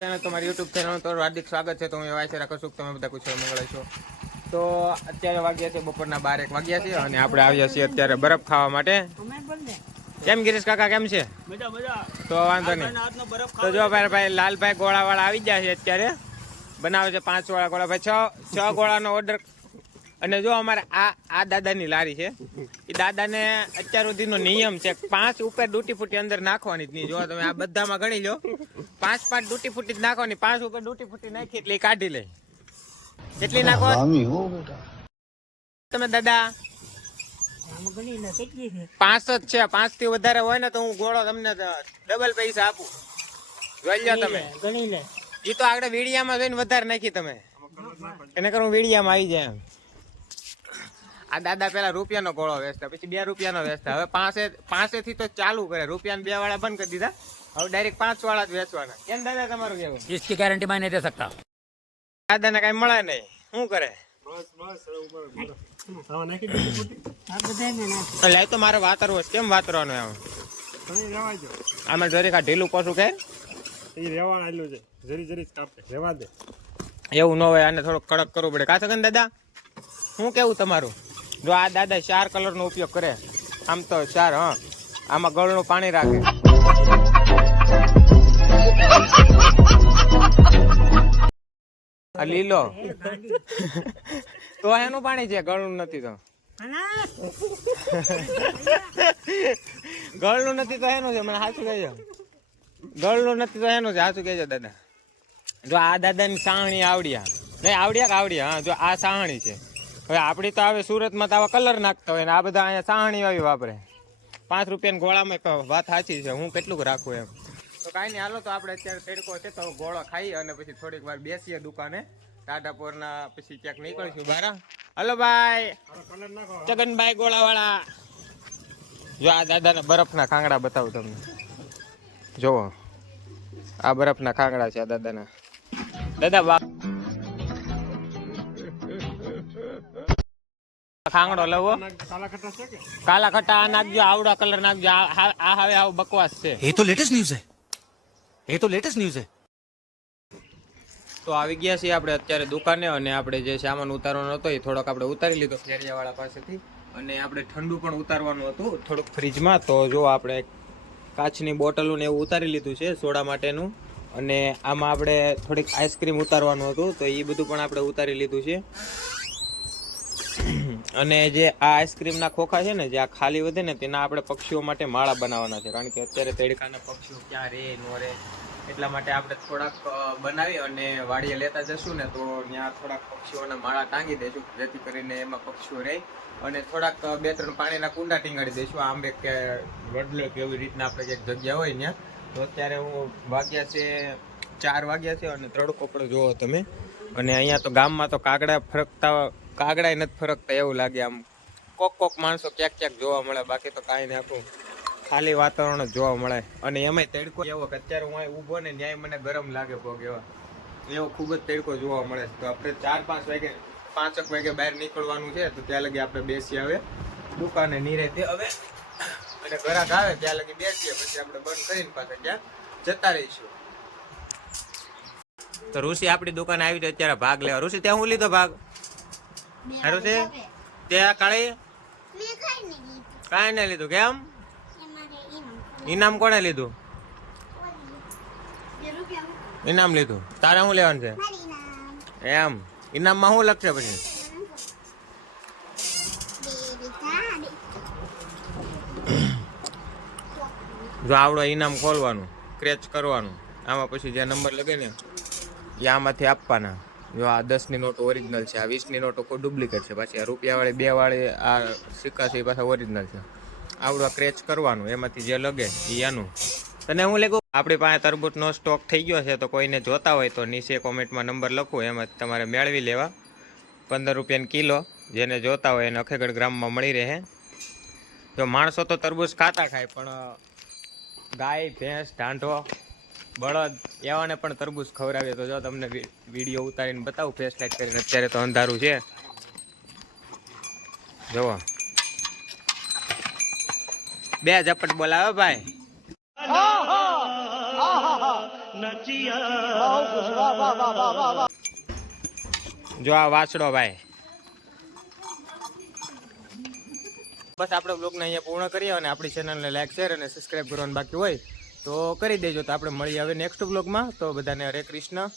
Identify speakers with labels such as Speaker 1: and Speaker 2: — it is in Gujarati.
Speaker 1: તમારી યુટ્યુબ ચેનલ તો હાર્દિક સ્વાગત છે. તો હું એવા આશા રાખું છું તમે બધા કુશળ મંગળ છો. તો અત્યારે વાગ્યા છે બપોરના બાર એક વાગ્યા છે અને આપણે આવ્યા છીએ અત્યારે બરફ ખાવા માટે. કેમ ગિરીશ કાકા કેમ છે? તો વાંધો નહીં. તો જો ભાઈ ભાઈ લાલભાઈ ગોળાવાળા આવી ગયા છે અત્યારે. બનાવે છે પાંચ વાળા ગોળા. ભાઈ છ છ ગોળાનો ઓર્ડર અને જો અમારે આ આ દાદાની લારી છે. એ દાદાને અત્યાર સુધીનો નિયમ છે પાંચ ઉપર ડૂટી ફૂટી અંદર નાખવાની જ નહીં. જો તમે આ બધામાં ગણી લો પાંચ પાંચ ડૂટી ફૂટી જ નાખવાની પાંચ ઉપર ડૂટી ફૂટી નાખી એટલે કાઢી લે. કેટલી નાખો? તમે દાદા? પાંચ જ છે પાંચથી વધારે હોય ને તો હું ગોળો તમને ડબલ પૈસા આપું. જોઈ તમે.
Speaker 2: ગણી લે
Speaker 1: એ તો આગળ વીડિયામાં જોઈને વધારે નાખી તમે. એને કરું વીડિયામાં આવી જાય આ દાદા પેલા રૂપિયાનો ગોળો વેચતા પછી બે રૂપિયાનો વેચતા. હવે પાસે પાંચેથી તો ચાલુ કરે. રૂપિયાને બે વાળા બંધ કરી દીધા. હવે ડાયરેક્ટ પાંચ વાળા જ વેચવાના કેમ દાદા તમારું કેવું
Speaker 3: इसकी गारंटी मैं नहीं दे सकता
Speaker 1: દાદાને કઈ મળે નહીં શું કરે
Speaker 2: આમાં નાખી દીધી ફૂટી
Speaker 1: એટલે આ તો મારે વાતરવું છે કેમ વાતરવાનું એમ
Speaker 2: તમે રહેવા દો
Speaker 1: આમાં જરીક આ ઢીલું પાછું કે
Speaker 2: એ રહેવા આવેલું છે જરી જરી જ કાપે રહેવા દે
Speaker 1: એવું ન હોય આને થોડુંક કડક કરવું પડે કા સગન દાદા શું કેવું તમારું જો આ દાદા ચાર કલરનો ઉપયોગ કરે આમ તો ચાર હા આમાં ગળનું પાણી રાખે લીલો. તો એનું પાણી છે ગળનું નથી તો. ગળનું નથી તો એનું છે, મને સાચું કહેજો. ગળનું નથી તો એનું છે સાચું કહેજો દાદા. જો આ દાદાની સાહણી આવડ્યા. નહીં, આવડ્યા કે આવડ્યા? હા, જો આ સાહણી છે. હવે આપણી તો હવે સુરતમાં તો આવા કલર નાખતા હોય ને આ બધા અહીંયા સાહણી આવી વાપરે. પાંચ રૂપિયાની ગોળામાં વાત સાચી છે, હું કેટલું રાખું એમ. કઈ કાંઈ નહીં હાલો તો આપણે અત્યારે તડકો છે તો ગોળો ખાઈ અને પછી થોડીક વાર બેસીએ દુકાને. ટાટાપોરના પછી ક્યાંક નીકળીશું બારા હલો ભાઈ. ચગનભાઈ ગોળાવાળા. જો આ દાદા ના બરફ ના ખાંગડા બતાવું તમને. જુઓ આ બરફ ના ખાંગડા છે આ દાદા ના દાદા બા ખાંગડો લવો
Speaker 2: કાલા
Speaker 1: ખટ્ટા નાખજો આવડા કલર નાખજો. આ હવે આવો બકવાસ છે.
Speaker 3: એ તો લેટેસ્ટ ન્યૂઝ છે. એ તો લેટેસ્ટ ન્યૂઝ છે.
Speaker 1: તો આવી ગયા છીએ આપણે અત્યારે દુકાને અને આપણે જે સામાન ઉતારવાનો હતો એ થોડોક આપણે ઉતારી લીધો ફેરિયાવાળા પાસેથી. અને આપણે ઠંડુ પણ ઉતારવાનું હતું, થોડુંક ફ્રીજમાં. તો જો આપણે કાચની બોટલોને એવું ઉતારી લીધું છે સોડા માટેનું. અને આમાં આપણે થોડીક આઈસ્ક્રીમ ઉતારવાનું હતું, તો એ બધું પણ આપણે ઉતારી લીધું છે. અને જે આ આઈસ્ક્રીમના ખોખા છે ને, જે આ ખાલી વધે ને, તેના આપણે પક્ષીઓ માટે માળા બનાવવાના છે. કારણ કે અત્યારે તડકાના પક્ષીઓ ક્યાં રે, નો રે, એટલા માટે આપણે થોડાક બનાવી અને વાડીએ લેતા જશું ને, તો ત્યાં થોડાક પક્ષીઓના માળા ટાંગી દઈશું જેથી કરીને એમાં પક્ષીઓ રહે. અને થોડાક બે ત્રણ પાણીના કુંડા ટીંગાડી દઈશું. આંબે કે વડલો કે એવી રીતના આપણે એક જગ્યા હોય ત્યાં. તો અત્યારે હું વાગ્યા છે, ચાર વાગ્યા છે અને તડકો પડે જોવો તમે. અને અહીંયા તો ગામમાં તો કાગડા ફરકતા કાગડા નથી ફરકતા એવું લાગે આમ. કોક કોક માણસો ક્યાંક ક્યાંક જોવા મળે, બાકી તો કાંઈ નહીં આખું ખાલી વાતાવરણ જ જોવા મળે. અને એમાંય તડકો એવો કે અત્યારે હું અહીં ઊભો ને ન્યાય મને ગરમ લાગે પગ એવા. એવો ખૂબ જ તડકો જોવા મળે તો આપણે ચાર પાંચ વાગે, પાંચક વાગે બહાર નીકળવાનું છે, તો ત્યાં લગી આપણે બેસી આવે દુકાને નીરેથી હવે. અને ઘરાક આવે ત્યાં લગી બેસીએ, પછી આપણે બંધ કરીને પાછા ત્યાં જતા રહીશું. તો ઋષિ આપણી દુકાને આવી તો અત્યારે ભાગ લેવા. ઋષિ, ત્યાં હું લીધો ભાગ? હારું છે? આ કાળે? કાંઈ નહીં લીધું કેમ? ઇનામ કોણે લીધું? ઇનામ લીધું. તારે શું લેવાનું છે? એમ. ઇનામમાં શું લખશે પછી? જો આવડો ઇનામ ખોલવાનું ક્રેચ કરવાનું. આમાં પછી જે નંબર લગે ને એ આમાંથી આપવાના. જો આ દસની નોટ ઓરિજિનલ છે, આ વીસની નોટો ડુપ્લિકેટ છે પાછી. આ રૂપિયાવાળી બે વાળી આ સિક્કા છે એ પાછા ઓરિજિનલ છે. આવડું આ ક્રેચ કરવાનું, એમાંથી જે લગે એ આનું. તને હું લખું? આપણી પાસે તરબૂચનો સ્ટોક થઈ ગયો છે, તો કોઈને જોતા હોય તો નીચે કોમેન્ટમાં નંબર લખું, એમાં તમારે મેળવી લેવા. પંદર રૂપિયાની કિલો, જેને જોતા હોય એને અખેગઢ ગ્રામમાં મળી રહે. જો માણસો તો તરબૂચ ખાતા ખાય, પણ, ગાય, ભેંસ, ઢાંઢો બળદ. એવાને પણ તરબૂચ ખવડાવીએ તો જો તમને વીડિયો ઉતારીને બતાવું ફેસ લાઇટ કરીને. અત્યારે તો અંધારું છે. જુઓ. બે ઝપટ બોલાવે ભાઈ. જો આ વાછડો ભાઈ. બસ આપણે બ્લોગને અહીંયા પૂર્ણ કરીએ અને આપણી ચેનલને લાઈક શેર અને સબસ્ક્રાઈબ કરવાનું બાકી હોય. તો કરી દેજો તો આપણે મળીએ હવે નેક્સ્ટ બ્લોગમાં તો બધાને હરે કૃષ્ણ.